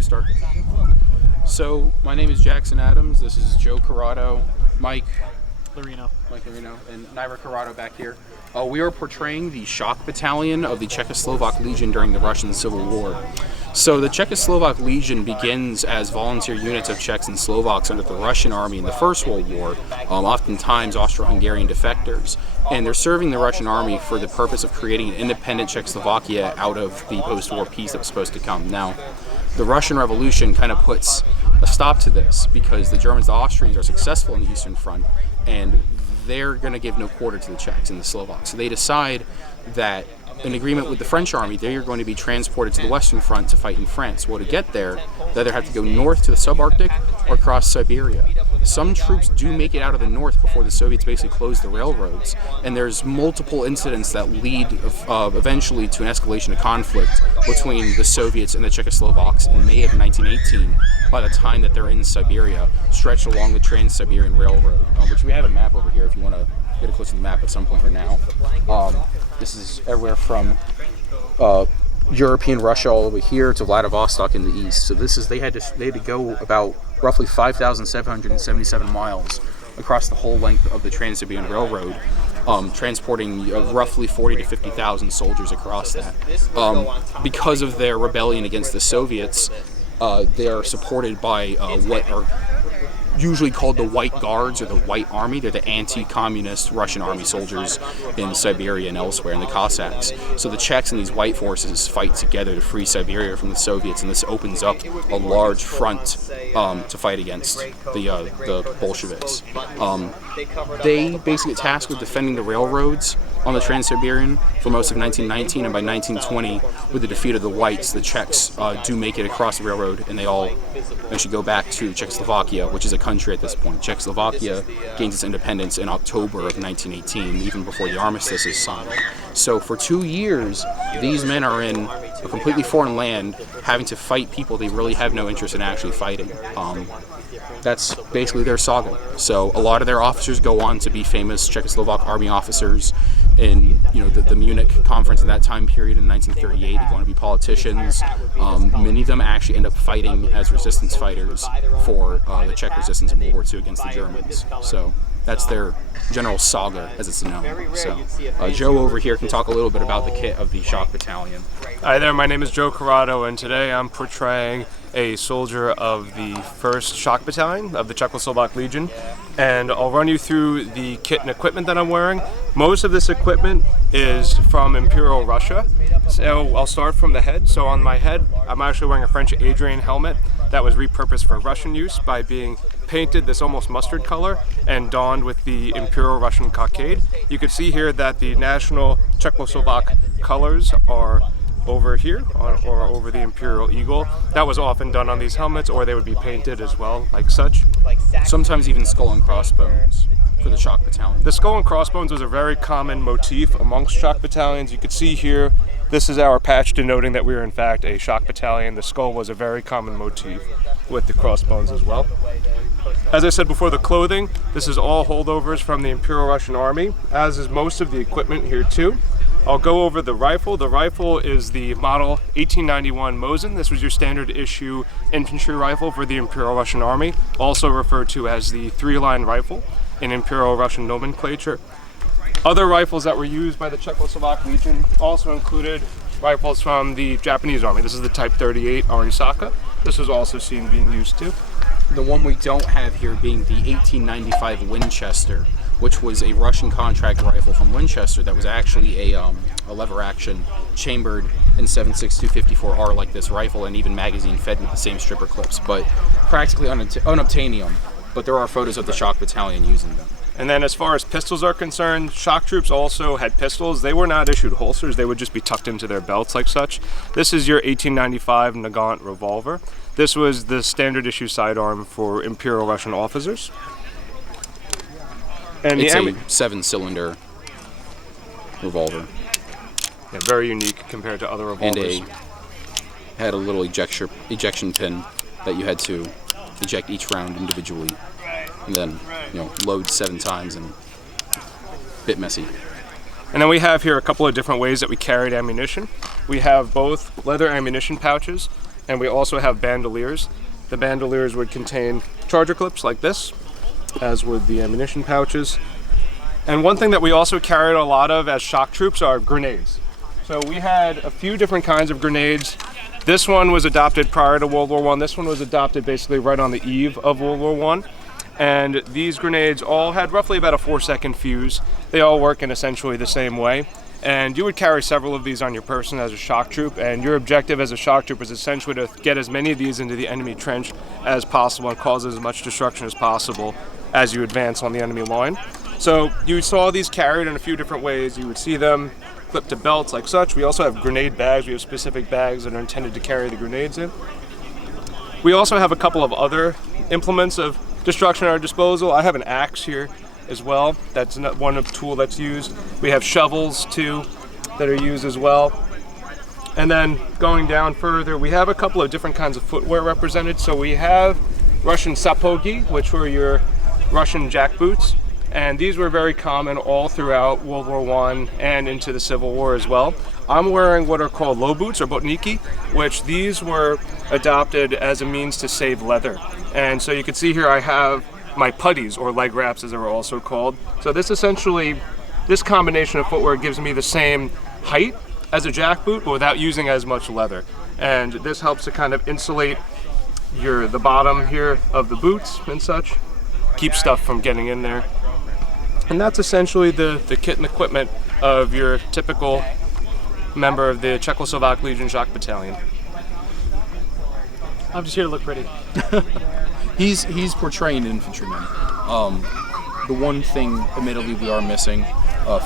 to start. So, my name is Jackson Adams. This is Joe Corrado, Mike Larino, and Naira Corrado back here. We are portraying the shock battalion of the Czechoslovak Legion during the Russian Civil War. So the Czechoslovak Legion begins as volunteer units of Czechs and Slovaks under the Russian army in the First World War, oftentimes Austro-Hungarian defectors. And they're serving the Russian army for the purpose of creating an independent Czechoslovakia out of the post-war peace that was supposed to come. Now, the Russian Revolution kind of puts a stop to this because the Germans and the Austrians are successful in the Eastern Front, and they're going to give no quarter to the Czechs and the Slovaks. So they decide that in agreement with the French army, they are going to be transported to the Western Front to fight in France. Well, to get there, they either have to go north to the subarctic or cross Siberia. Some troops do make it out of the north before the Soviets basically close the railroads, and there's multiple incidents that lead eventually to an escalation of conflict between the Soviets and the Czechoslovaks in May of 1918 by the time that they're in Siberia, stretched along the Trans-Siberian Railroad, which we have a map over here if you want to get a close to the map at some point or now. This is everywhere from European Russia all the way here to Vladivostok in the east. So they had to go about roughly 5,777 miles across the whole length of the Trans-Siberian Railroad, transporting roughly 40 to 50,000 soldiers across that. Because of their rebellion against the Soviets, they are supported by what are usually called the White Guards or the White Army. They're the anti-communist Russian army soldiers in Siberia and elsewhere, and the Cossacks. So the Czechs and these white forces fight together to free Siberia from the Soviets, and this opens up a large front to fight against the Bolsheviks. They basically get tasked with defending the railroads on the Trans-Siberian for most of 1919, and by 1920, with the defeat of the Whites, the Czechs do make it across the railroad, and they all actually go back to Czechoslovakia, which is a country at this point. Czechoslovakia gains its independence in October of 1918, even before the armistice is signed. So for 2 years, these men are in a completely foreign land, having to fight people they really have no interest in actually fighting. That's basically their saga. So a lot of their officers go on to be famous Czechoslovak army officers in the Munich conference in that time period in 1938. They're going to be politicians. Many of them actually end up fighting as resistance fighters for the Czech resistance in World War II against the Germans. So that's their general saga as it's known. So Joe over here can talk a little bit about the kit of the shock battalion. Hi there, my name is Joe Corrado, and today I'm portraying a soldier of the 1st Shock Battalion of the Czechoslovak Legion, and I'll run you through the kit and equipment that I'm wearing. Most of this equipment is from Imperial Russia, so I'll start from the head. So on my head, I'm actually wearing a French Adrian helmet that was repurposed for Russian use by being painted this almost mustard color and donned with the Imperial Russian cockade. You can see here that the national Czechoslovak colors are over here, or over the Imperial Eagle. That was often done on these helmets, or they would be painted as well, like such. Sometimes even skull and crossbones for the shock battalion. The skull and crossbones was a very common motif amongst shock battalions. You could see here, this is our patch denoting that we are in fact a shock battalion. The skull was a very common motif with the crossbones as well. As I said before, the clothing, this is all holdovers from the Imperial Russian Army, as is most of the equipment here too. I'll go over the rifle. The rifle is the model 1891 Mosin. This was your standard issue infantry rifle for the Imperial Russian Army, also referred to as the 3-line rifle in Imperial Russian nomenclature. Other rifles that were used by the Czechoslovak Legion also included rifles from the Japanese Army. This is the Type 38 Arisaka. This was also seen being used too. The one we don't have here being the 1895 Winchester, which was a Russian contract rifle from Winchester that was actually a lever action, chambered in 7.62 54R like this rifle, and even magazine fed with the same stripper clips, but practically unobtainium. But there are photos of the shock battalion using them. And then as far as pistols are concerned, shock troops also had pistols. They were not issued holsters, they would just be tucked into their belts like such. This is your 1895 Nagant revolver. This was the standard issue sidearm for Imperial Russian officers. And it's a 7-cylinder revolver. Yeah, very unique compared to other revolvers. And had a little ejection pin that you had to eject each round individually, and then load 7 times, and a bit messy. And then we have here a couple of different ways that we carried ammunition. We have both leather ammunition pouches and we also have bandoliers. The bandoliers would contain charger clips like this, as would the ammunition pouches. And one thing that we also carried a lot of as shock troops are grenades. So we had a few different kinds of grenades. This one was adopted prior to World War I. This one was adopted basically right on the eve of World War I. And these grenades all had roughly about a 4-second fuse. They all work in essentially the same way. And you would carry several of these on your person as a shock troop, and your objective as a shock troop is essentially to get as many of these into the enemy trench as possible and cause as much destruction as possible as you advance on the enemy line. So you saw these carried in a few different ways. You would see them clipped to belts like such. We also have grenade bags. We have specific bags that are intended to carry the grenades in. We also have a couple of other implements of destruction at our disposal. I have an axe here as well. That's one tool that's used. We have shovels too that are used as well. And then going down further, we have a couple of different kinds of footwear represented. So we have Russian sapogi, which were your Russian jack boots. And these were very common all throughout World War I and into the Civil War as well. I'm wearing what are called low boots or botniki, which these were adopted as a means to save leather. And so you can see here I have my putties, or leg wraps as they were also called. So this combination of footwear gives me the same height as a jack boot, but without using as much leather. And this helps to kind of insulate the bottom here of the boots and such, keep stuff from getting in there. And that's essentially the kit and equipment of your typical member of the Czechoslovak Legion Shock Battalion. I'm just here to look pretty. He's portraying an infantryman. The one thing, admittedly, we are missing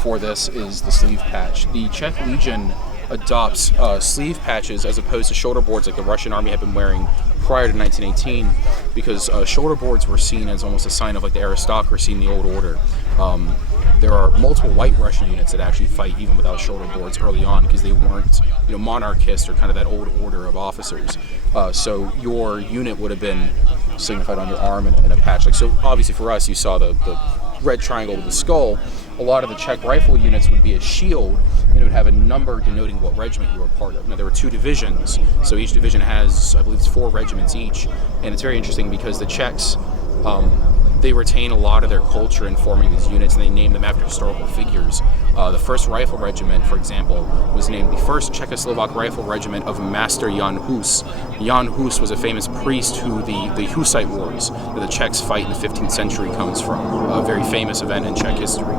for this is the sleeve patch. The Czech Legion adopts sleeve patches as opposed to shoulder boards like the Russian army had been wearing prior to 1918, because shoulder boards were seen as almost a sign of like the aristocracy in the old order. There are multiple white Russian units that actually fight even without shoulder boards early on because they weren't, monarchist or kind of that old order of officers. So your unit would have been signified on your arm in a patch. Like, so obviously for us, you saw the red triangle with the skull. A lot of the Czech rifle units would be a shield, and it would have a number denoting what regiment you were part of. Now, there were 2 divisions, so each division has, I believe it's 4 regiments each, and it's very interesting because the Czechs, they retain a lot of their culture in forming these units, and they name them after historical figures. The 1st Rifle Regiment, for example, was named the 1st Czechoslovak Rifle Regiment of Master Jan Hus. Jan Hus was a famous priest who the Hussite Wars that the Czechs fight in the 15th century comes from, a very famous event in Czech history.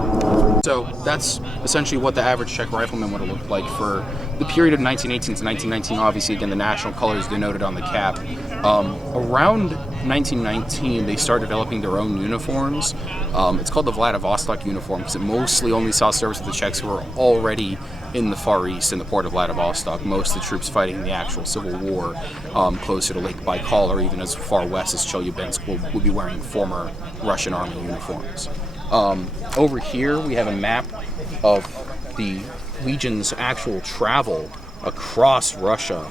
So that's essentially what the average Czech rifleman would have looked like for the period of 1918 to 1919. Obviously, again, the national colors denoted on the cap. Around 1919, they started developing their own uniforms. It's called the Vladivostok uniform because it mostly only saw service with the Czechs who were already in the Far East in the port of Vladivostok. Most of the troops fighting in the actual Civil War closer to Lake Baikal or even as far west as Chelyabinsk would be wearing former Russian army uniforms. Over here we have a map of the Legion's actual travel across Russia.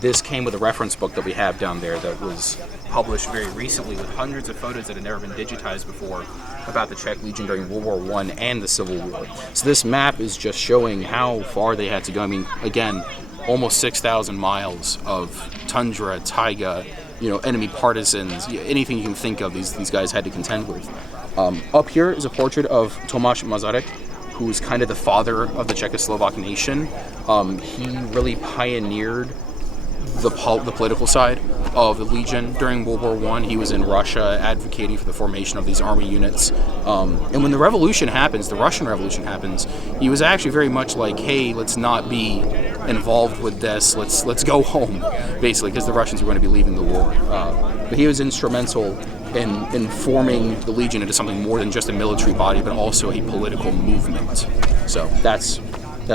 This came with a reference book that we have down there that was published very recently with hundreds of photos that had never been digitized before about the Czech Legion during World War I and the Civil War. So this map is just showing how far they had to go. I mean, again, almost 6,000 miles of tundra, taiga, enemy partisans, anything you can think of, these guys had to contend with. Up here is a portrait of Tomáš Masaryk, who's kind of the father of the Czechoslovak nation. He really pioneered the political side of the Legion during World War I. He was in Russia advocating for the formation of these army units. And when the revolution happens, the Russian Revolution happens, he was actually very much like, hey, let's not be involved with this, let's go home, basically, because the Russians were going to be leaving the war. But he was instrumental in forming the Legion into something more than just a military body, but also a political movement. So that's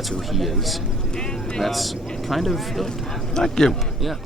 who he is. And that's kind of it. Thank you. Yeah.